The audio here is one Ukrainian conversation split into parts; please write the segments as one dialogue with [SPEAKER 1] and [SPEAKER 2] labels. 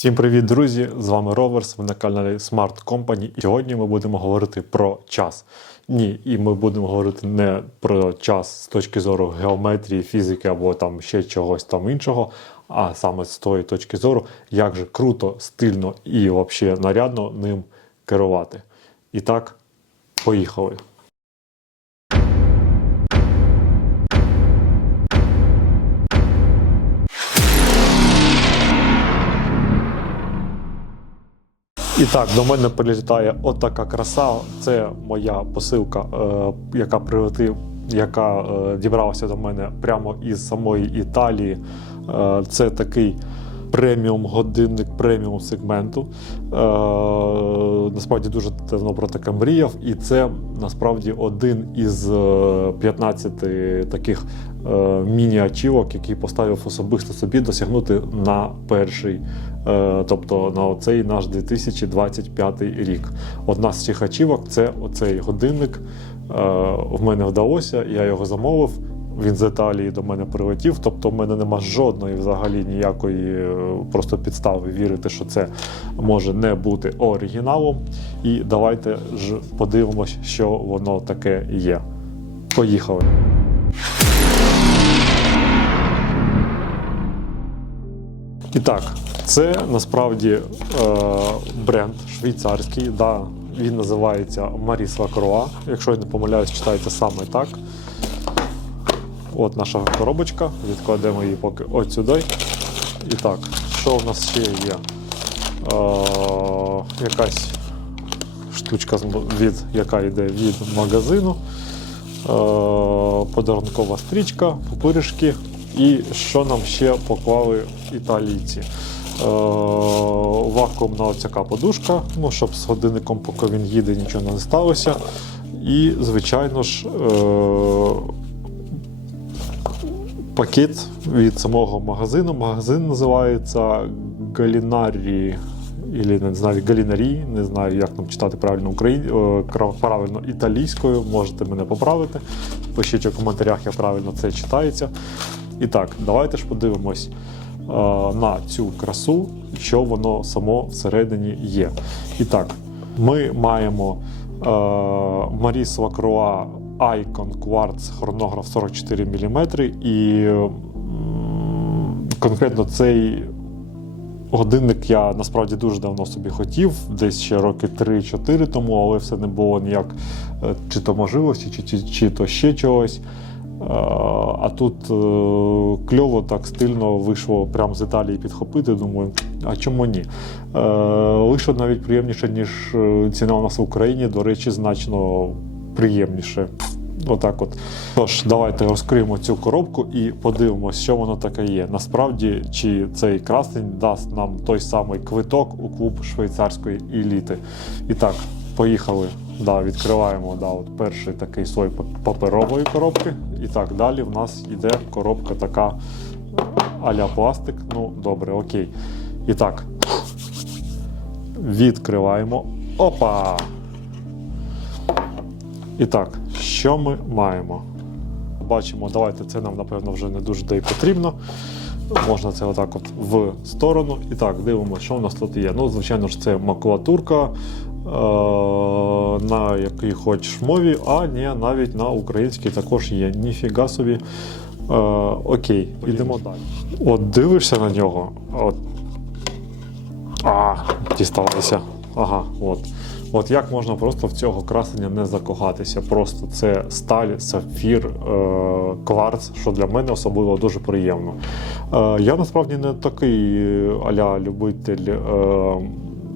[SPEAKER 1] Всім привіт, друзі! З вами Роверс, ви на каналі Smart Company. І сьогодні ми будемо говорити про час. Ні, і ми будемо говорити не про час з точки зору геометрії, фізики або там ще чогось там іншого, а саме з тої точки зору, як же круто, стильно і взагалі нарядно ним керувати. І так, поїхали. І так, до мене прилітає отака краса. Це моя посилка, е, яка прилетив, яка е, дібралася до мене прямо із самої Італії. Е, це такий преміум годинник преміум сегменту. Насправді дуже давно про таке мріяв, і це насправді один із е, 15 таких міні-ачівок, який поставив особисто собі досягнути на перший, е, тобто на оцей наш 2025 рік. Одна з цих ачівок це оцей годинник. Е, В мене вдалося, я його замовив. Він з Італії до мене прилетів, тобто в мене нема жодної взагалі ніякої е, просто підстави вірити, що це може не бути оригіналом. І давайте ж подивимось, що воно таке є. Поїхали. І так, це насправді е, бренд швейцарський. Да, він називається Маріс Лакроа. Якщо я не помиляюсь, читається саме так. От наша коробочка. Відкладемо її поки от сюди. І так, що в нас ще є? Е, якась штучка, від, яка йде від магазину. Е, подарункова стрічка, пупиришки. І що нам ще поклали італійці? Е, вакуумна оцяка подушка, ну, щоб з годинником, поки він їде, нічого не сталося. І, звичайно ж, е, пакет від самого магазину. Магазин називається Галінарі. Ілі не знаю, Галінарі, не знаю, як нам читати правильно україн... е, правильно італійською. Можете мене поправити. Пишіть у коментарях, як правильно це читається. І так, давайте ж подивимось е, на цю красу, що воно само всередині є. І так, ми маємо е, Маріс Лакроа Icon Quartz хронограф 44 мм. І м, конкретно цей годинник я насправді дуже давно собі хотів, десь ще роки 3-4 тому, але все не було ніяк е, чи то можливості, чи, чи, чи то ще чогось. А тут е, кльово так стильно вийшло прямо з Італії підхопити. Думаю, а чому ні? Е, Вийшло навіть приємніше, ніж е, ціна у нас в Україні. До речі, значно приємніше. Отак от. Тож, давайте розкриємо цю коробку і подивимося, що воно таке є. Насправді, чи цей красень дасть нам той самий квиток у клуб швейцарської еліти. І так, поїхали. Да, відкриваємо да, от перший такий слой паперової коробки. І так далі в нас йде коробка така а-ля пластик. Ну, добре, окей. І так, відкриваємо. Опа! І так, що ми маємо? Бачимо, давайте це нам, напевно, вже не дуже й потрібно. Можна це отак от в сторону. І так, дивимося, що в нас тут є. Ну, звичайно ж, це макулатурка, на якій хочеш мові, а ні, навіть на українській також є. Ніфіга собі. Е- окей, йдемо далі. От дивишся на нього. От. А, діставайся. Ага, от. От як можна просто в цього красення не закохатися? Просто це сталь, сапфір, е, кварц, що для мене особливо дуже приємно. Е, я насправді не такий е, аля любитель, е,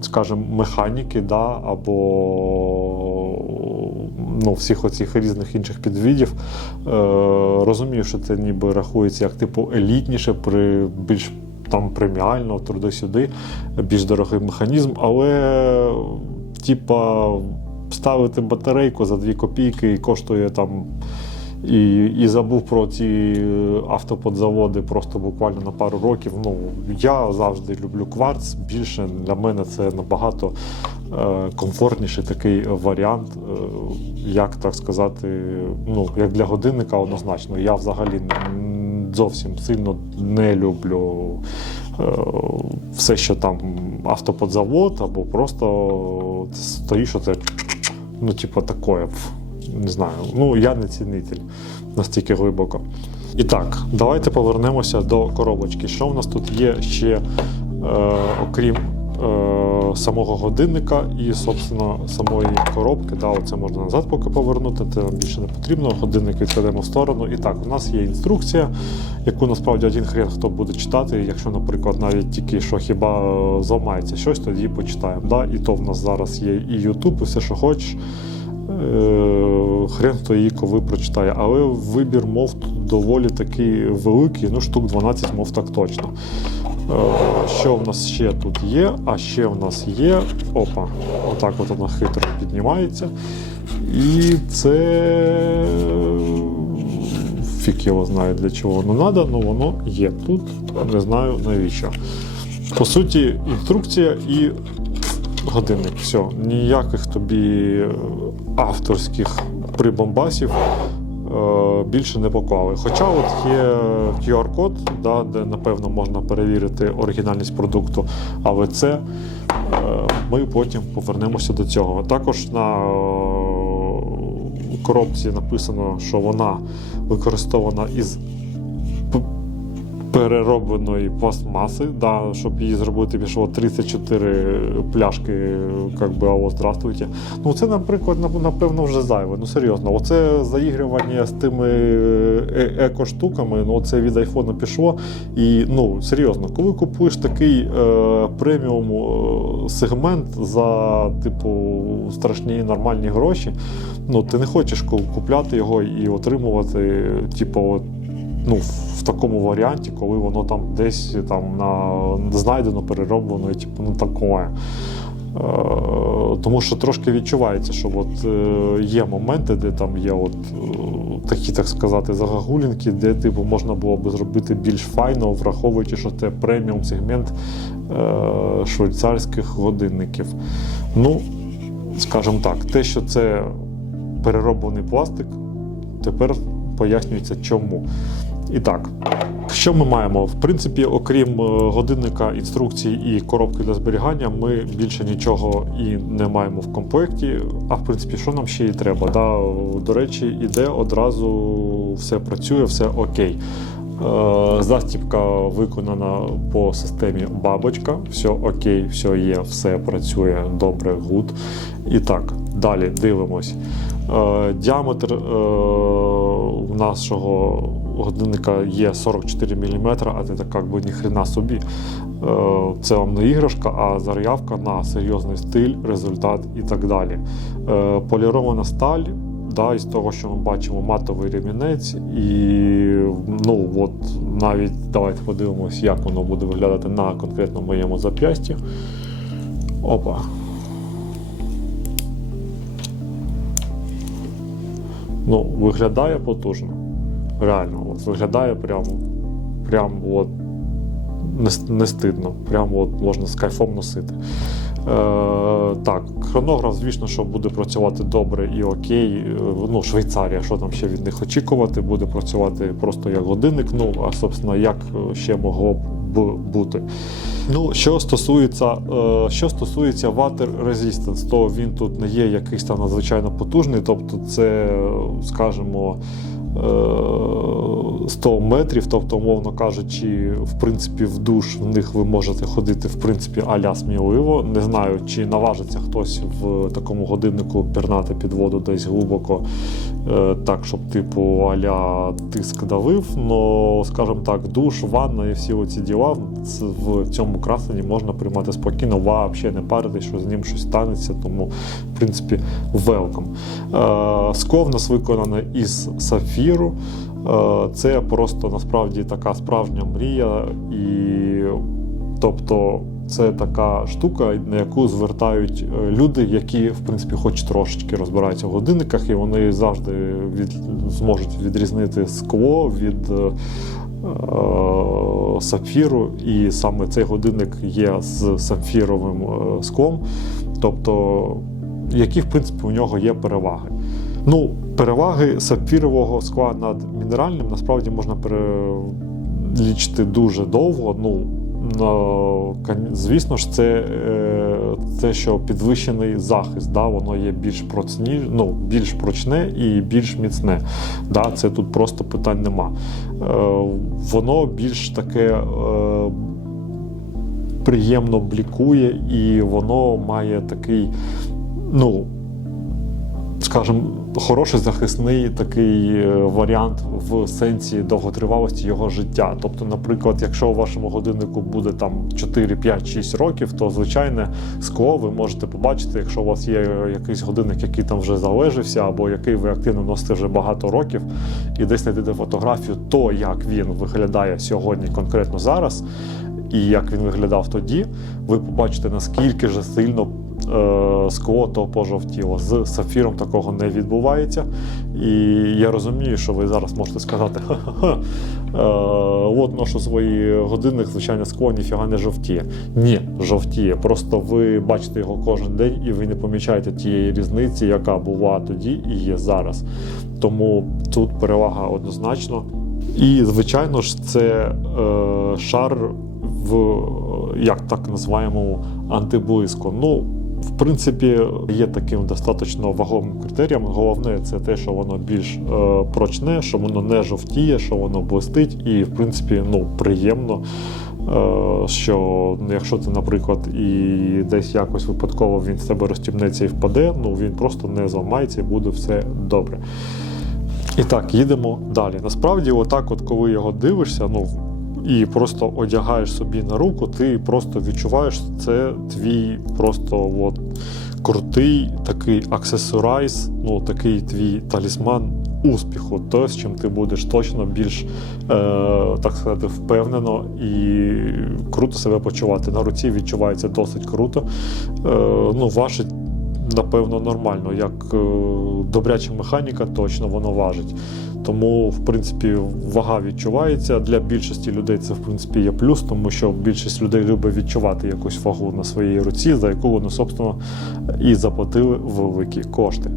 [SPEAKER 1] скажімо, механіки, да, або ну, всіх оцих різних інших підвідів. Е, розумію, що це ніби рахується як типу елітніше при більш там преміально, туди-сюди, більш дорогий механізм, але типа ставити батарейку за 2 копійки і коштує там. І, і забув про ці е, автоподзаводи просто буквально на пару років. Ну, я завжди люблю кварц. Більше для мене це набагато е, комфортніший такий варіант, е, як так сказати, ну, як для годинника однозначно. Я взагалі н- зовсім сильно не люблю е, все, що там автоподзавод, або просто стоїш, що це ну, типу, такое. Не знаю. Ну, я не цінитель настільки глибоко. І так, давайте повернемося до коробочки. Що в нас тут є ще, е, окрім е, самого годинника і, собственно, самої коробки. Да, оце можна назад поки повернути, це нам більше не потрібно. Годинник відкладемо в сторону. І так, у нас є інструкція, яку насправді один хрен хто буде читати. Якщо, наприклад, навіть тільки що хіба е, зламається щось, тоді почитаємо. Да? І то в нас зараз є і YouTube, і все, що хочеш. Е, Хрен хто її коли прочитає, але вибір мов доволі такий великий, ну штук 12 мов так точно. Е, Що в нас ще тут є? А ще в нас є. Опа, отак от воно хитро піднімається. І це фік його знає для чого воно треба, але воно є тут. Не знаю навіщо. По суті, інструкція і годинник. Все, ніяких тобі е, авторських прибамбасів е, більше не поклали. Хоча от є QR-код, да, де напевно можна перевірити оригінальність продукту, але це е, ми потім повернемося до цього. Також на коробці написано, що вона використована із переробленої пластмаси, да, щоб її зробити пішло 34 пляшки, як би, ао, здравствуйте. Ну це, наприклад, напевно, вже зайве. Ну серйозно, оце заігрювання з тими е- еко-штуками, ну це від айфона пішло. І ну серйозно, коли купуєш такий е, преміум е, сегмент за типу страшні нормальні гроші, ну ти не хочеш купляти його і отримувати, типу, от, ну, в такому варіанті, коли воно там десь там на знайдено, перероблено, і типу, ну такое. Е, Тому що трошки відчувається, що от, е, є моменти, де там є от, е, такі, так сказати, загагулінки, де типу, можна було би зробити більш файно, враховуючи, що це преміум сегмент швейцарських годинників. Ну, скажімо так, те, що це перероблений пластик, тепер пояснюється чому. І так, що ми маємо? В принципі, окрім е, годинника, інструкції і коробки для зберігання, ми більше нічого і не маємо в комплекті. А в принципі, що нам ще і треба? Да? До речі, іде одразу все працює, все окей. Е, Застібка виконана по системі бабочка. Все окей, все є, все працює добре, гуд. І так, далі дивимось. Е, Діаметр нашого годинника є 44 мм, а це так як би ніхрена собі. Е, Це вам не іграшка, а заявка на серйозний стиль, результат і так далі. Е, Полірована сталь. Да, із того, що ми бачимо, матовий ремінець, і ну от навіть давайте подивимось, як воно буде виглядати на конкретно моєму зап'ясті. Опа. Ну, виглядає потужно. Реально, от, виглядає прям, прям от, не, не стидно. Прям от, можна з кайфом носити. Е, так, хронограф, звісно, що буде працювати добре і окей. Е, Ну, Швейцарія, що там ще від них очікувати, буде працювати просто як годинник. Ну, а собственно, як е, ще могло б бути. Ну, що стосується, е, що стосується Water Resistance, то він тут не є якийсь там надзвичайно потужний, тобто це, скажімо, Oh. 100 метрів, тобто, умовно кажучи, в принципі, в душ в них ви можете ходити в принципі аля сміливо. Не знаю, чи наважиться хтось в такому годиннику пірнати під воду десь глибоко, е, так, щоб типу аля тиск давив. Но, скажімо так, душ, ванна і всі оці діла в цьому красені можна приймати спокійно, взагалі не паритись, що з ним щось станеться, тому, в принципі, велком. Е, Скло в нас виконане із сафіру. Е, Це просто насправді така справжня мрія, і тобто це така штука, на яку звертають е, люди, які в принципі хоч трошечки розбираються в годинниках, і вони завжди від, зможуть відрізнити скло від. е, Сапфіру, і саме цей годинник є з сапфіровим склом. Тобто, які в принципі у нього є переваги. Ну, переваги сапфірового скла над мінеральним насправді можна перелічити дуже довго. Ну, звісно ж, це, це що підвищений захист, да, воно є більш процні, ну, більш прочне і більш міцне. Да, це тут просто питань нема. Е, воно більш таке е, приємно блікує, і воно має такий, ну, скажімо, хороший захисний такий е, варіант в сенсі довготривалості його життя. Тобто, наприклад, якщо у вашому годиннику буде там 4, 5, 6 років, то звичайне скло ви можете побачити, якщо у вас є якийсь годинник, який там вже залежився, або який ви активно носите вже багато років, і десь знайдете фотографію, то як він виглядає сьогодні, конкретно зараз. І як він виглядав тоді, ви побачите, наскільки же сильно е, скло то пожовтіло. З сапфіром такого не відбувається. І я розумію, що ви зараз можете сказати: е, от ношу свої годинник, звичайно, скло ніфіга не жовтіє. Ні, жовтіє. Просто ви бачите його кожен день і ви не помічаєте тієї різниці, яка була тоді і є зараз. Тому тут перевага однозначно. І, звичайно ж, це е, шар в е, як так називаємо антиблиску. Ну, в принципі, є таким достатньо вагомим критерієм. Головне це те, що воно більш е, прочне, що воно не жовтіє, що воно блистить, і в принципі ну, приємно. е, Що якщо це, наприклад, і десь якось випадково він з тебе розтібнеться і впаде, ну він просто не зламається і буде все добре. І так, їдемо далі. Насправді, отак, от коли його дивишся, ну і просто одягаєш собі на руку, ти просто відчуваєш, це твій просто от, крутий такий аксесорайз, ну такий твій талісман успіху, то з чим ти будеш точно більш е, так сказати впевнено і круто себе почувати. На руці відчувається досить круто. Е, ну, важить напевно, нормально. Як е, добряча механіка, точно воно важить. Тому, в принципі, вага відчувається. Для більшості людей це в принципі є плюс, тому що більшість людей любить відчувати якусь вагу на своїй руці, за яку вони, собственно, і заплатили великі кошти.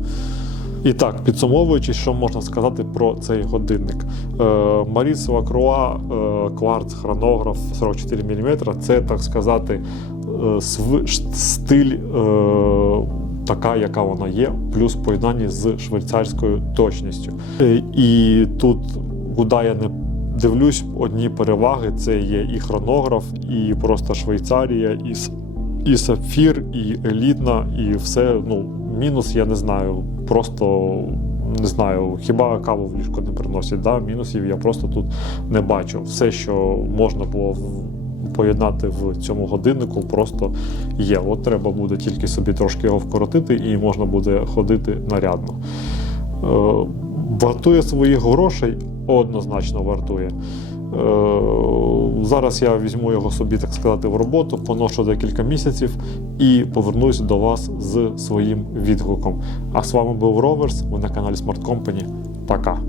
[SPEAKER 1] І так, підсумовуючи, що можна сказати про цей годинник. Е, Маріс Лакруа е, кварц хронограф 44 мм це, так сказати, е, стиль така, яка вона є, плюс в поєднанні з швейцарською точністю. Е, І тут, куди я не дивлюсь, одні переваги це є і хронограф, і просто Швейцарія, і, і сапфір, і елітна, і все. Ну, мінус я не знаю. Просто не знаю, хіба каву в ліжко не приносять. Да? Мінусів я просто тут не бачу. Все, що можна було поєднати в цьому годиннику, просто є. От треба буде тільки собі трошки його вкоротити, і можна буде ходити нарядно. Е, вартує своїх грошей, однозначно вартує. Е, Зараз я візьму його собі, так сказати, в роботу, поношу декілька місяців і повернусь до вас з своїм відгуком. А з вами був Роверс, ви на каналі Smart Company. Пока.